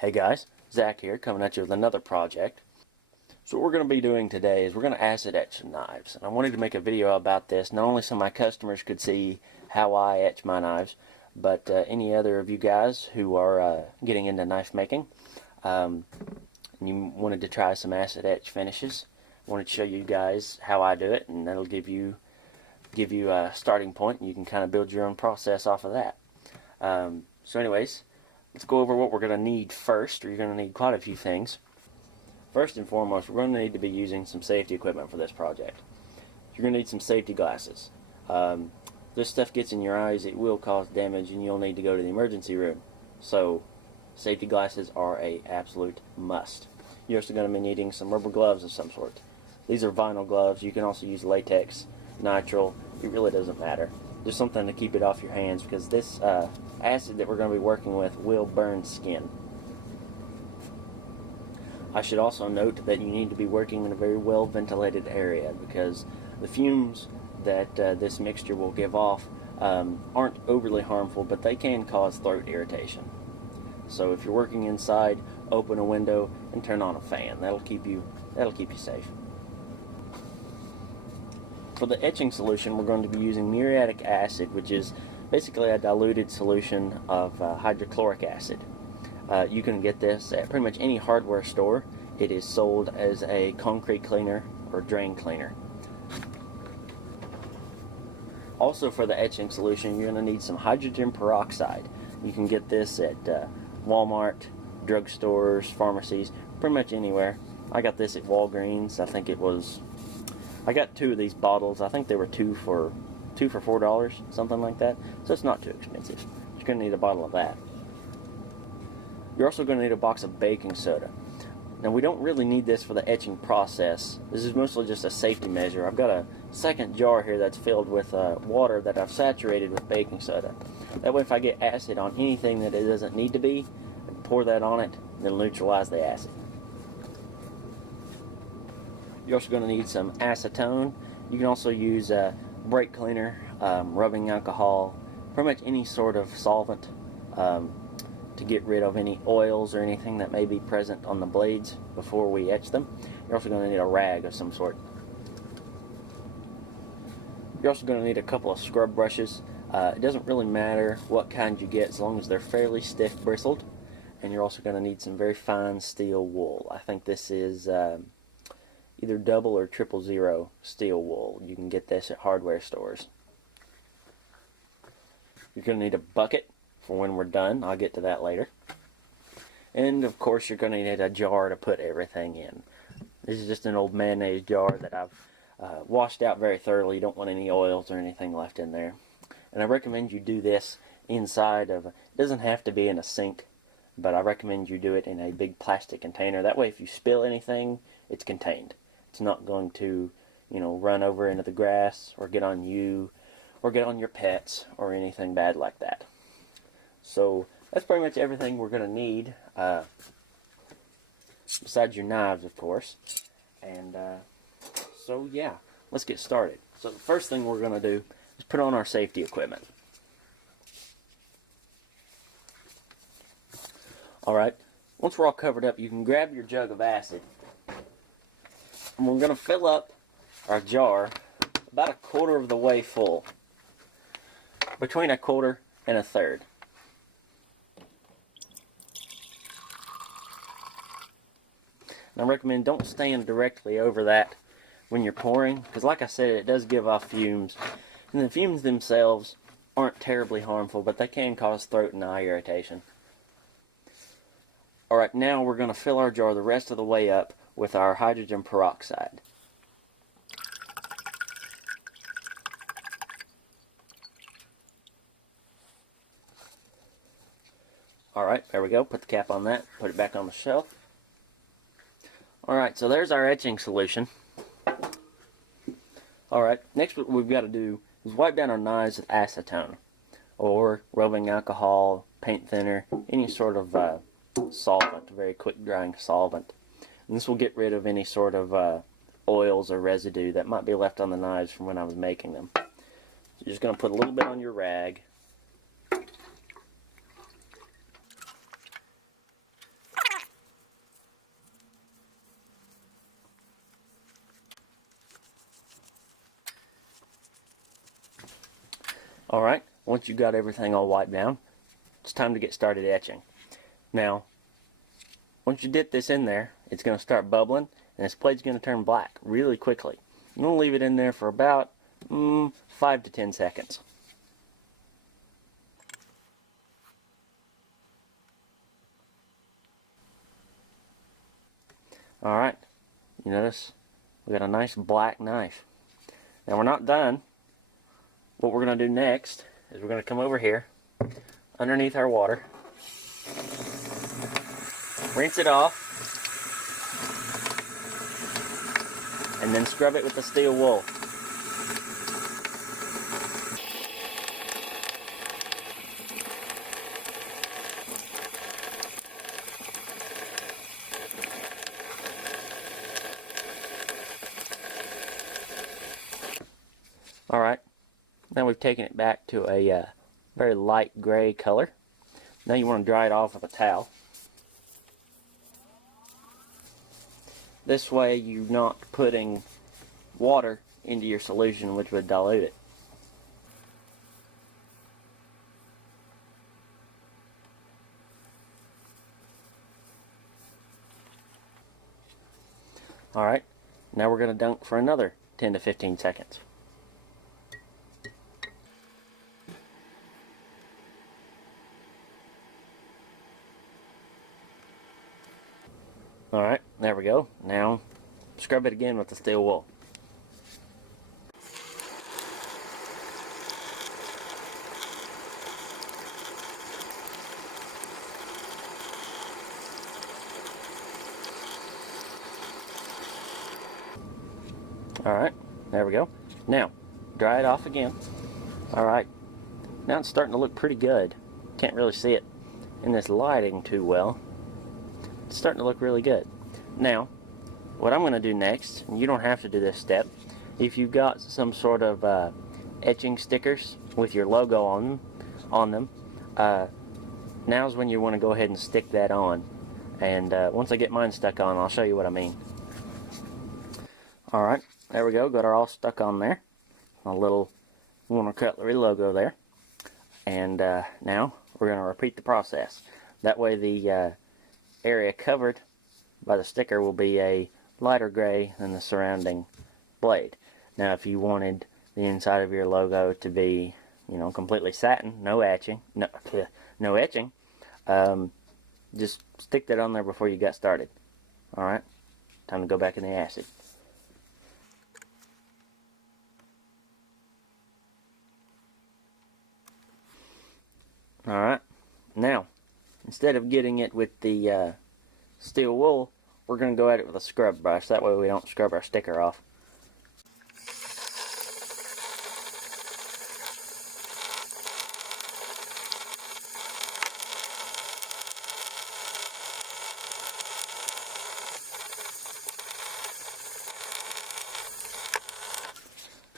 Hey guys, Zach here, coming at you with another project. So what we're going to be doing today is we're going to acid etch some knives. And I wanted to make a video about this, not only so my customers could see how I etch my knives, but any other of you guys who are getting into knife making, and you wanted to try some acid etch finishes. I wanted to show you guys how I do it, and that'll give you a starting point, and you can kind of build your own process off of that. So anyways, let's go over what we're going to need first. You're going to need quite a few things. First and foremost, we're going to need to be using some safety equipment for this project. You're going to need some safety glasses. This stuff gets in your eyes, it will cause damage, and you'll need to go to the emergency room. So safety glasses are an absolute must. You're also going to be needing some rubber gloves of some sort. These are vinyl gloves. You can also use latex, nitrile. It really doesn't matter. Just something to keep it off your hands, because this acid that we're going to be working with will burn skin. I should also note that you need to be working in a very well ventilated area, because the fumes that this mixture will give off aren't overly harmful, but they can cause throat irritation. So if you're working inside, open a window and turn on a fan. That'll keep you safe. For the etching solution, we're going to be using muriatic acid, which is basically a diluted solution of hydrochloric acid. You can get this at pretty much any hardware store. It is sold as a concrete cleaner or drain cleaner. Also, for the etching solution, you're going to need some hydrogen peroxide. You can get this at Walmart, drugstores, pharmacies, pretty much anywhere. I got this at Walgreens. I got two of these bottles. I think they were two for $4, something like that. So it's not too expensive. You're going to need a bottle of that. You're also going to need a box of baking soda. Now, we don't really need this for the etching process. This is mostly just a safety measure. I've got a second jar here that's filled with water that I've saturated with baking soda. That way, if I get acid on anything that it doesn't need to be, I pour that on it, and it'll neutralize the acid. You're also going to need some acetone. You can also use brake cleaner, rubbing alcohol, pretty much any sort of solvent to get rid of any oils or anything that may be present on the blades before we etch them. You're also going to need a rag of some sort. You're also going to need a couple of scrub brushes. It doesn't really matter what kind you get as long as they're fairly stiff bristled. And you're also going to need some very fine steel wool. I think this is either double or 000 steel wool. You can get this at hardware stores. You're going to need a bucket for when we're done. I'll get to that later. And of course, you're going to need a jar to put everything in. This is just an old mayonnaise jar that I've washed out very thoroughly. You don't want any oils or anything left in there. And I recommend you do this inside of, it doesn't have to be in a sink, but I recommend you do it in a big plastic container. That way, if you spill anything, it's contained. It's not going to, run over into the grass or get on you or get on your pets or anything bad like that. So that's pretty much everything we're going to need, besides your knives, of course. And so yeah, let's get started. So the first thing we're going to do is put on our safety equipment. Alright, once we're all covered up, you can grab your jug of acid. And we're going to fill up our jar about a quarter of the way full. Between a quarter and a third. And I recommend don't stand directly over that when you're pouring, because like I said, it does give off fumes. And the fumes themselves aren't terribly harmful, but they can cause throat and eye irritation. Alright, now we're going to fill our jar the rest of the way up with our hydrogen peroxide. Alright, there we go. Put the cap on that. Put it back on the shelf. Alright, so there's our etching solution. Alright, next what we've got to do is wipe down our knives with acetone, or rubbing alcohol, paint thinner, any sort of solvent, very quick drying solvent. And this will get rid of any sort of oils or residue that might be left on the knives from when I was making them. So you're just going to put a little bit on your rag. Alright, once you got everything all wiped down, it's time to get started etching. Now, once you dip this in there, it's going to start bubbling, and this plate's going to turn black really quickly. I'm going to leave it in there for about 5 to 10 seconds. Alright, you notice we got a nice black knife. Now we're not done. What we're going to do next is we're going to come over here underneath our water, rinse it off, and then scrub it with the steel wool. Alright, now we've taken it back to a very light gray color. Now you want to dry it off with a towel. This way you're not putting water into your solution, which would dilute it. Alright, now we're going to dunk for another 10 to 15 seconds. Alright, there we go. Now, scrub it again with the steel wool. Alright, there we go. Now, dry it off again. Alright, now it's starting to look pretty good. Can't really see it in this lighting too well. It's starting to look really good. Now, what I'm going to do next, and you don't have to do this step, if you've got some sort of etching stickers with your logo on them, now's when you want to go ahead and stick that on. And once I get mine stuck on, I'll show you what I mean. Alright, there we go. Got our all stuck on there. A little Warner Cutlery logo there. And now we're going to repeat the process. That way the area covered by the sticker will be a lighter gray than the surrounding blade. Now if you wanted the inside of your logo to be, you know, completely satin, no etching, no etching, just stick that on there before you got started. Alright, time to go back in the acid. Alright, now instead of getting it with the steel wool, we're going to go at it with a scrub brush. That way we don't scrub our sticker off.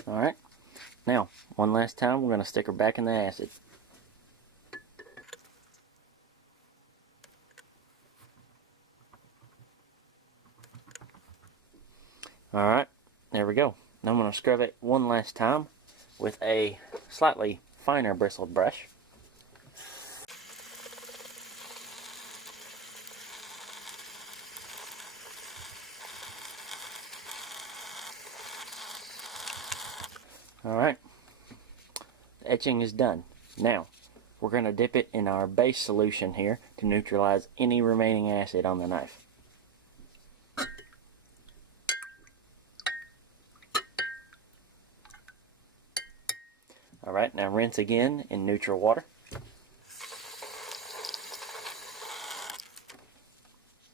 Alright, now one last time we're going to stick her back in the acid. Alright, there we go. Now I'm going to scrub it one last time with a slightly finer bristled brush. Alright, the etching is done. Now, we're going to dip it in our base solution here to neutralize any remaining acid on the knife. Alright, now rinse again in neutral water.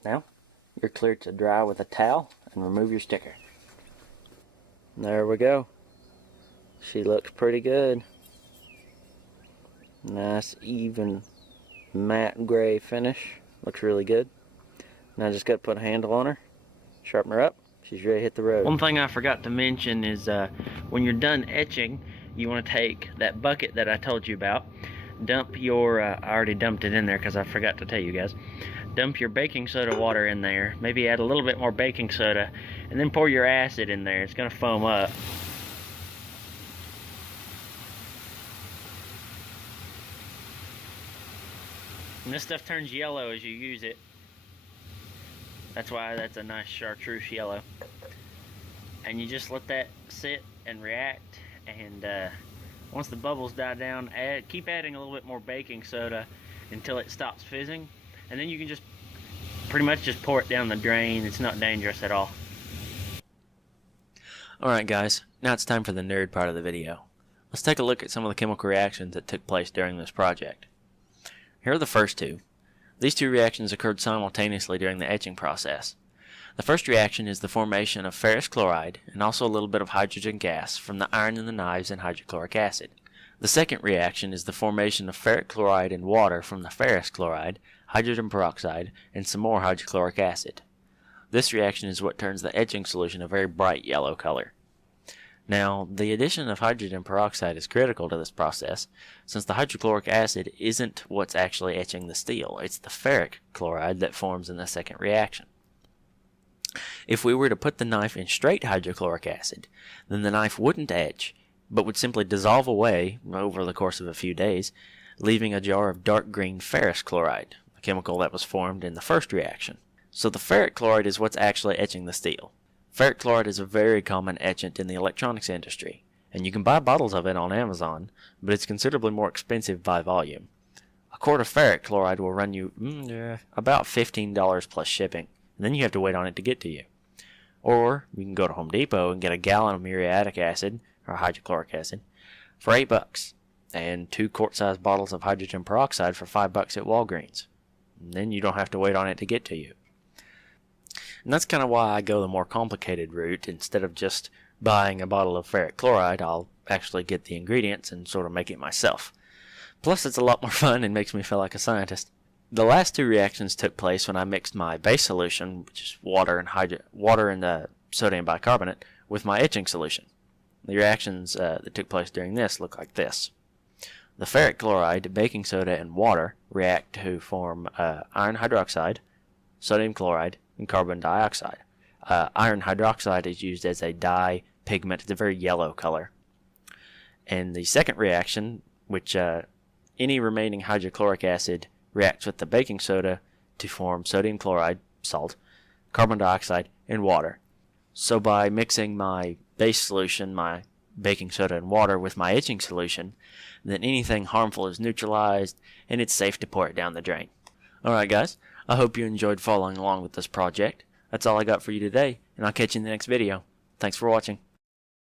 Now, you're clear to dry with a towel and remove your sticker. There we go. She looks pretty good. Nice, even, matte gray finish. Looks really good. Now I just got to put a handle on her, sharpen her up. She's ready to hit the road. One thing I forgot to mention is when you're done etching, you want to take that bucket that I told you about, dump your, I already dumped it in there because I forgot to tell you guys, dump your baking soda water in there, maybe add a little bit more baking soda, and then pour your acid in there. It's going to foam up. And this stuff turns yellow as you use it. That's why that's a nice chartreuse yellow. And you just let that sit and react, and once the bubbles die down, keep adding a little bit more baking soda until it stops fizzing, and then you can just pretty much just pour it down the drain. It's not dangerous at all. Alright guys, now it's time for the nerd part of the video. Let's take a look at some of the chemical reactions that took place during this project. Here are the first two. These two reactions occurred simultaneously during the etching process. The first reaction is the formation of ferrous chloride and also a little bit of hydrogen gas from the iron in the knives and hydrochloric acid. The second reaction is the formation of ferric chloride and water from the ferrous chloride, hydrogen peroxide, and some more hydrochloric acid. This reaction is what turns the etching solution a very bright yellow color. Now, the addition of hydrogen peroxide is critical to this process, since the hydrochloric acid isn't what's actually etching the steel. It's the ferric chloride that forms in the second reaction. If we were to put the knife in straight hydrochloric acid, then the knife wouldn't etch, but would simply dissolve away over the course of a few days, leaving a jar of dark green ferrous chloride, a chemical that was formed in the first reaction. So the ferric chloride is what's actually etching the steel. Ferric chloride is a very common etchant in the electronics industry, and you can buy bottles of it on Amazon, but it's considerably more expensive by volume. A quart of ferric chloride will run you about $15 plus shipping, and then you have to wait on it to get to you. Or you can go to Home Depot and get a gallon of muriatic acid, or hydrochloric acid, for $8, and 2 quart-sized bottles of hydrogen peroxide for $5 at Walgreens. And then you don't have to wait on it to get to you. And that's kind of why I go the more complicated route. Instead of just buying a bottle of ferric chloride, I'll actually get the ingredients and sort of make it myself. Plus, it's a lot more fun and makes me feel like a scientist. The last two reactions took place when I mixed my base solution, which is water and sodium bicarbonate, with my etching solution. The reactions that took place during this look like this. The ferric chloride, baking soda, and water react to form iron hydroxide, sodium chloride, and carbon dioxide. Iron hydroxide is used as a dye pigment. It's a very yellow color. And the second reaction, which any remaining hydrochloric acid reacts with the baking soda to form sodium chloride, salt, carbon dioxide, and water. So by mixing my base solution, my baking soda and water, with my etching solution, then anything harmful is neutralized and it's safe to pour it down the drain. Alright guys, I hope you enjoyed following along with this project. That's all I got for you today, and I'll catch you in the next video. Thanks for watching.